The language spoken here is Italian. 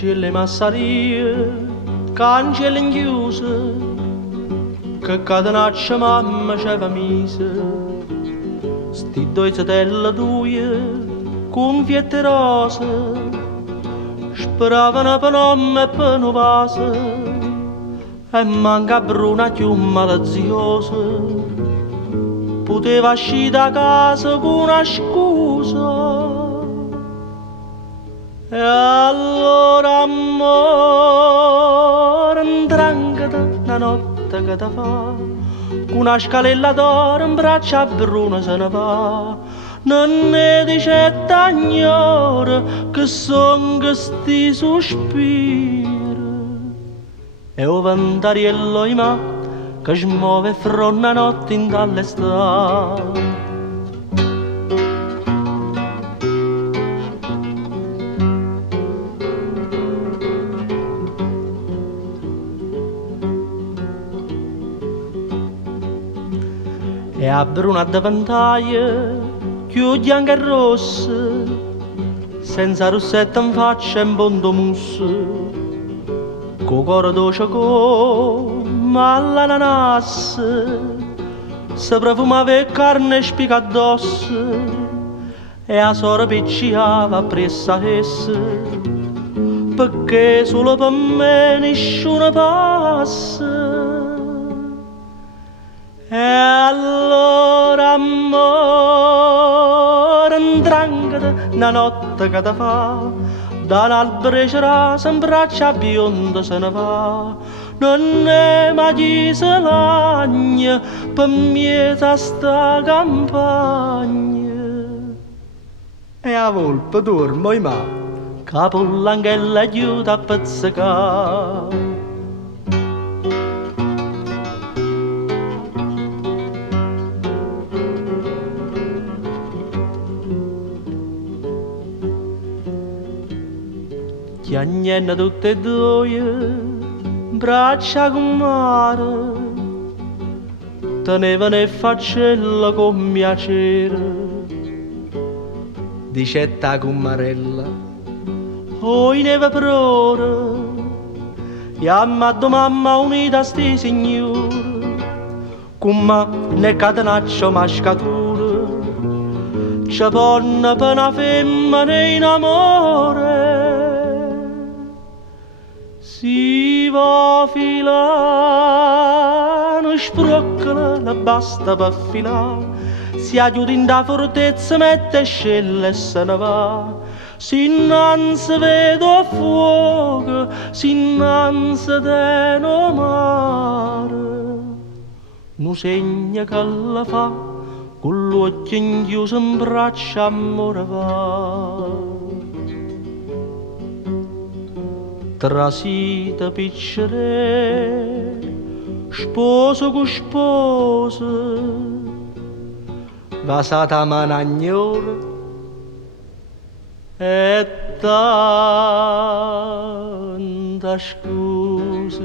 Cancelli massarie, cancelli chiuse, che catenaccia mamma c'aveva mise. Sti due satelle tue, confiette rose, speravano per nome e per un vaso, e manca bruna più malaziosa. Poteva uscire da casa con una scusa. E allora amore, indrangata una notte che ti fa, con una scalella d'oro in braccio a Bruno se ne va. Non ne dice t'agnore che son questi sospiri, e o ventariello in mano che smuove fra una notte in dall'estate. E a bruna da ventaglia, più bianca e rossa, senza rossetta in faccia e in bondo musso, co cuore dolce come all'ananas, se profumava e carne spica addosso, e a sora picciava appresso a essa, perché solo per me nessuno passa. E allora amore, indrangata una notte che ti fa, da un albero cerasa in braccia bionda se ne va. Non è mai chi se lagna per mieta sta campagna. E a volpe dormo in mano, capo l'anghella aiuta a pizzicare. Chiagnenna tutte e due, braccia con mare, tenevano e faccella con piacere. Dicetta con marella, oi neve per ora, chiamma mamma unita sti signore, con ma ne catenaccio mascatura, c'è ponna per una femmina in amore. Si va filare, sproccola, la basta per filare, si aiuta in da fortezza, mette scella e se ne va. Si innanzi vedo fuoco, si innanzi teno mare, nu segna che la fa, con l'occhio inchiuso in braccia amore va. Trasita piccere, sposo con sposo, vasata managnora e tanta scusa.